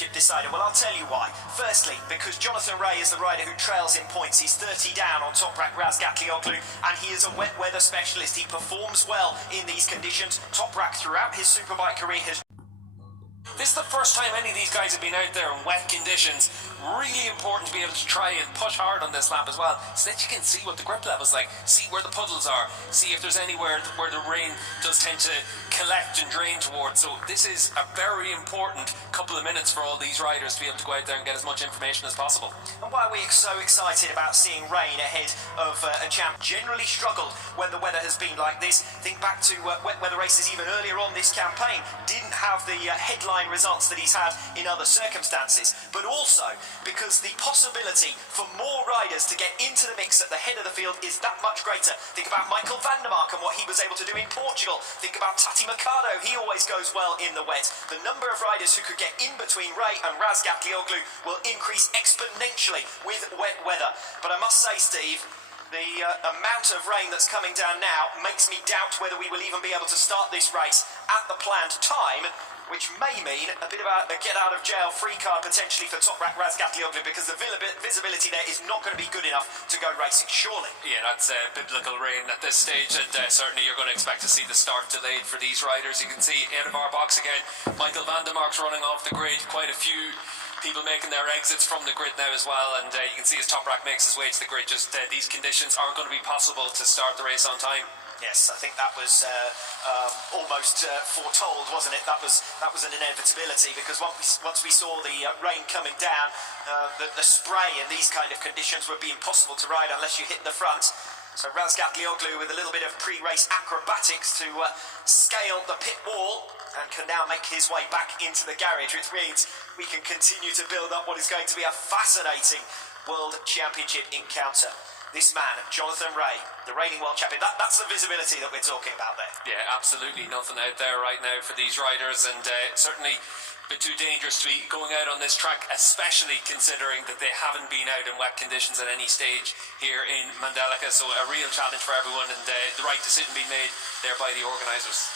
championship decider? Well, I'll tell you why. Firstly, because Jonathan Rea is the rider who trails in points. He's 30 down on Toprak Razgatlioglu, and he is a wet weather specialist. He performs well in these conditions. Toprak, throughout his superbike career, has... This is the first time any of these guys have been out there in wet conditions. Really important to be able to try and push hard on this lap as well, so that you can see what the grip level's like, see where the puddles are, see if there's anywhere where the rain does tend to collect and drain towards. So this is a very important couple of minutes for all these riders to be able to go out there and get as much information as possible. And why are we so excited about seeing rain ahead of a champ? Generally struggled when the weather has been like this. Think back to wet weather races even earlier on this campaign. Didn't have the headline results that he's had in other circumstances, but also because the possibility for more riders to get into the mix at the head of the field is that much greater. Think about Michael van der Mark and what he was able to do in Portugal. Think about Tati Mercado, he always goes well in the wet. The number of riders who could get in between Rea and Razgatlioglu will increase exponentially with wet weather. But I must say, Steve, the amount of rain that's coming down now makes me doubt whether we will even be able to start this race at the planned time, which may mean a bit of a get-out-of-jail-free card potentially for Toprak Razgatlioglu, because the visibility there is not going to be good enough to go racing, surely. Yeah, that's biblical rain at this stage, and certainly you're going to expect to see the start delayed for these riders. You can see out of our box again, Michael van der Mark's running off the grid. Quite a few people making their exits from the grid now as well, and you can see as Toprak makes his way to the grid, just these conditions aren't going to be possible to start the race on time. Yes, I think that was almost foretold, wasn't it? That was an inevitability, because once we saw the rain coming down, the spray in these kind of conditions would be impossible to ride unless you hit the front. So Razgatlioglu with a little bit of pre-race acrobatics to scale the pit wall, and can now make his way back into the garage, which means we can continue to build up what is going to be a fascinating World Championship encounter. This man, Jonathan Rea, the reigning world champion, that's the visibility that we're talking about there. Yeah, absolutely nothing out there right now for these riders, and certainly a bit too dangerous to be going out on this track, especially considering that they haven't been out in wet conditions at any stage here in Mandalika. So a real challenge for everyone, and the right decision being made there by the organisers.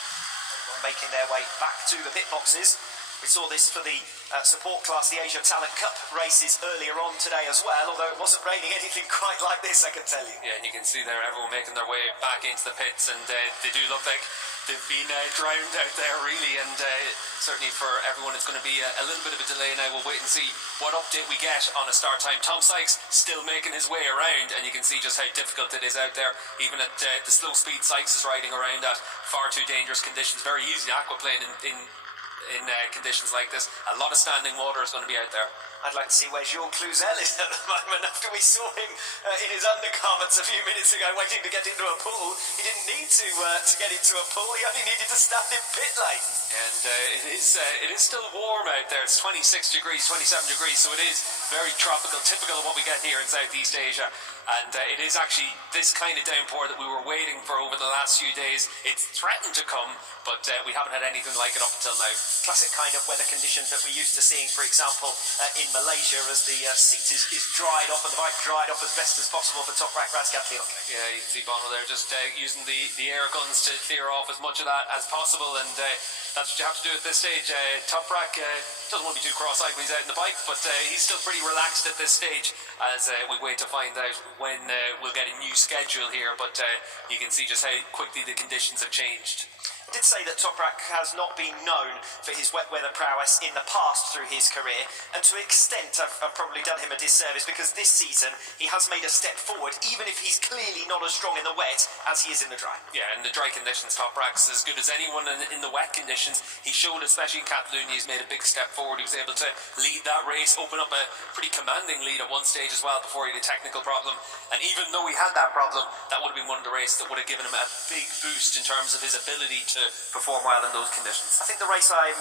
Making their way back to the pit boxes. We saw this for the support class, the Asia Talent Cup races earlier on today as well, although it wasn't raining anything quite like this, I can tell you. Yeah, and you can see there everyone making their way back into the pits, and they do look like they've been drowned out there really, and certainly for everyone it's going to be a little bit of a delay now. We'll wait and see what update we get on a start time. Tom Sykes still making his way around, and you can see just how difficult it is out there. Even at the slow speed Sykes is riding around at far too dangerous conditions. Very easy aquaplane in conditions like this. A lot of standing water is going to be out there. I'd like to see where Jules Cluzel is at the moment, after we saw him in his undergarments a few minutes ago waiting to get into a pool. He didn't need to get into a pool, he only needed to stand in pit lane. And it is still warm out there. It's 26 degrees, 27 degrees, so it is very tropical, typical of what we get here in Southeast Asia. And it is actually this kind of downpour that we were waiting for over the last few days. It's threatened to come, but we haven't had anything like it up until now. Classic kind of weather conditions that we're used to seeing, for example, in Malaysia, as the seat is dried off and the bike dried off as best as possible for Toprak Razgatlioglu. Yeah, you can see Bono there just using the air guns to clear off as much of that as possible, and that's what you have to do at this stage. Toprak doesn't want to be too cross-eyed when he's out in the bike, but he's still pretty relaxed at this stage as we wait to find out when we'll get a new schedule here, but you can see just how quickly the conditions have changed. I did say that Toprak has not been known for his wet weather prowess in the past through his career, and to an extent I've probably done him a disservice, because this season he has made a step forward, even if he's clearly not as strong in the wet as he is in the dry. Yeah, in the dry conditions Toprak's as good as anyone, in the wet conditions he showed, especially in Catalonia, he's made a big step forward. He was able to lead that race, open up a pretty commanding lead at one stage as well before he had a technical problem, and even though he had that problem, that would have been one of the races that would have given him a big boost in terms of his ability to perform well in those conditions. I think the race I'm